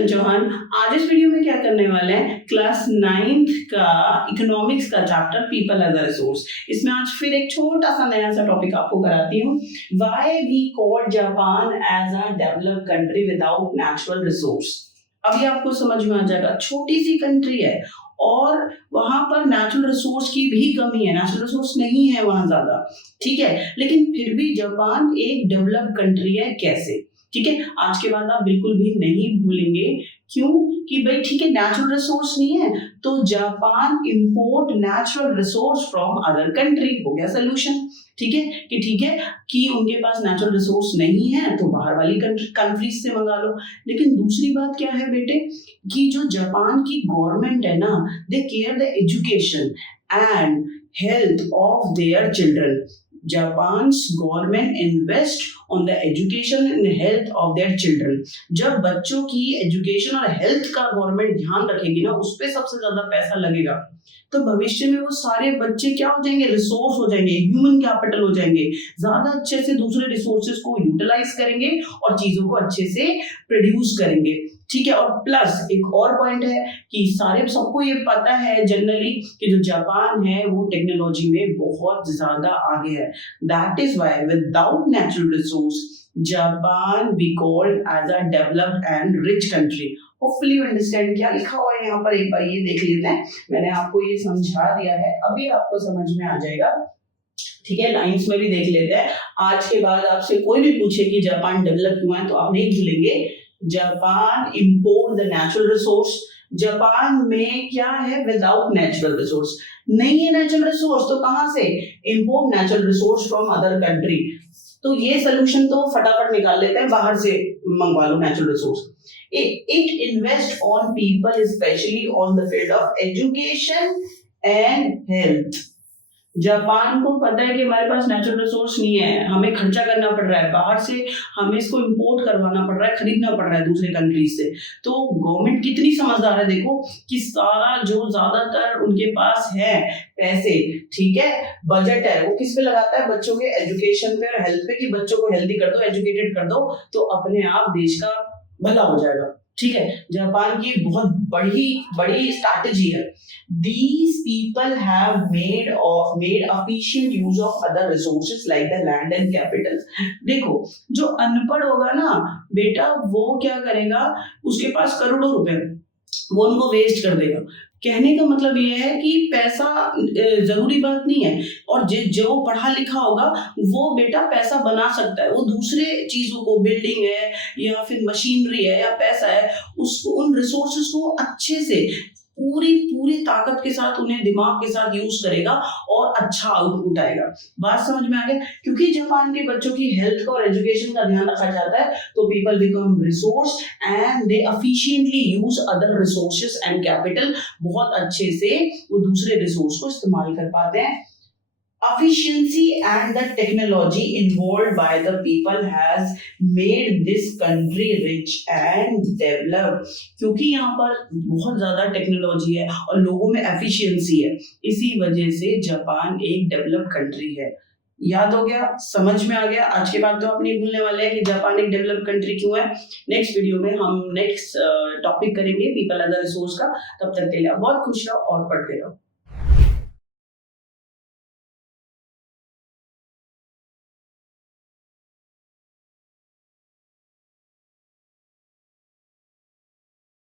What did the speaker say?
चंचन चौहान। आज इस वीडियो में क्या करने वाले हैं, क्लास 9th का इकोनॉमिक्स का chapter people as a resource. इसमें आज फिर एक छोटा सा नया सा टॉपिक आपको कराती हूँ। Why we call Japan as a developed country without natural resource. अभी आपको समझ में आ जाएगा, छोटी सी कंट्री है और वहां पर नेचुरल रिसोर्स की भी कमी है, नेचुरल रिसोर्स नहीं है वहां ज्यादा, ठीक है। लेकिन फिर भी जापान एक डेवलप्ड कंट्री है, कैसे? ठीक है, आज के बाद आप बिल्कुल भी नहीं भूलेंगे। क्यों? कि भाई ठीक है, नेचुरल रिसोर्स नहीं है तो Japan import natural resource from other country. हो गया सोल्यूशन। ठीक है कि ठीक है कि उनके पास नेचुरल रिसोर्स नहीं है तो बाहर वाली कंट्रीज से मंगा लो। लेकिन दूसरी बात क्या है बेटे, कि जो जापान की गवर्नमेंट है ना, they care the education and health of their children. Japan's government invest on the education and health of their children। जब बच्चों की एजुकेशन और हेल्थ का गवर्नमेंट ध्यान रखेगी ना, उस पे सबसे ज्यादा पैसा लगेगा, तो भविष्य में वो सारे बच्चे क्या हो जाएंगे, रिसोर्स हो जाएंगे, ह्यूमन कैपिटल हो जाएंगे, ज्यादा अच्छे से दूसरे रिसोर्सेज को यूटिलाइज करेंगे और चीजों को अच्छे से प्रोड्यूस करेंगे। ठीक है, और प्लस एक और पॉइंट है कि सारे सबको ये पता है जनरली कि जो जापान है वो टेक्नोलॉजी में बहुत ज्यादा आगे है। That is why without natural resource Japan be called as a developed and rich country. Hopefully you understand क्या लिखा हुआ है यहाँ पर, एक बार ये देख लेते हैं। मैंने आपको ये समझा दिया है, अभी आपको समझ में आ जाएगा। ठीक है, लाइंस में भी देख लेते हैं। आज के बाद आपसे कोई भी पूछे कि जापान डेवलप क्यों है तो आप नहीं भूलेंगे, Japan import the natural resource. Japan में क्या है, विदाउट नेचुरल रिसोर्स। नहीं है नेचुरल रिसोर्स तो कहां से import natural resource from other country. तो ये सोल्यूशन तो फटाफट निकाल लेते हैं, बाहर से मंगवा लो natural resource. It invest on people, especially on the field of education and health। Japan को पता है कि हमारे पास नेचुरल रिसोर्स नहीं है, हमें खर्चा करना पड़ रहा है, बाहर से हमें इसको इंपोर्ट करवाना पड़ रहा है, खरीदना पड़ रहा है दूसरे कंट्रीज से। तो गवर्नमेंट कितनी समझदार है, देखो कि सारा जो ज्यादातर उनके पास है पैसे, ठीक है, बजट है, वो किस पे लगाता है, बच्चों के एजुकेशन पे और हेल्थ पे, कि बच्चों को हेल्दी कर दो, एजुकेटेड कर दो, तो अपने आप देश का भला हो जाएगा। ठीक है, जापान की बहुत बड़ी स्ट्रैटेजी है। These people have made efficient use of other resources like the land and capital। देखो, जो अनपढ़ होगा ना बेटा, वो क्या करेगा, उसके पास करोड़ों रुपए, वो उनको वेस्ट कर देगा। कहने का मतलब ये है कि पैसा जरूरी बात नहीं है, और जो पढ़ा लिखा होगा वो बेटा पैसा बना सकता है। वो दूसरे चीजों को, बिल्डिंग है या फिर मशीनरी है या पैसा है, उसको, उन रिसोर्सेज को अच्छे से पूरी ताकत के साथ, उन्हें दिमाग के साथ यूज करेगा और अच्छा आउटपुट आएगा। बात समझ में आ गया? क्योंकि जापान के बच्चों की हेल्थ का और एजुकेशन का ध्यान रखा जाता है, तो people become resource and they efficiently use other resources and capital. बहुत अच्छे से वो दूसरे रिसोर्स को इस्तेमाल कर पाते हैं। Efficiency and the technology involved by the people has made this country rich and developed। क्योंकि यहाँ पर बहुत ज्यादा टेक्नोलॉजी है और लोगों में एफिशिएंसी है, इसी वजह से जापान एक डेवलप्ड कंट्री है। याद हो गया, समझ में आ गया? आज के बाद तो आप नहीं भूलने वाले हैं कि जापान एक डेवलप्ड कंट्री क्यों है। नेक्स्ट वीडियो में हम नेक्स्ट टॉपिक करेंगे पीपल एज अ रिसोर्स का। तब तक के लिए बहुत खुश रहो और पढ़ते रहो।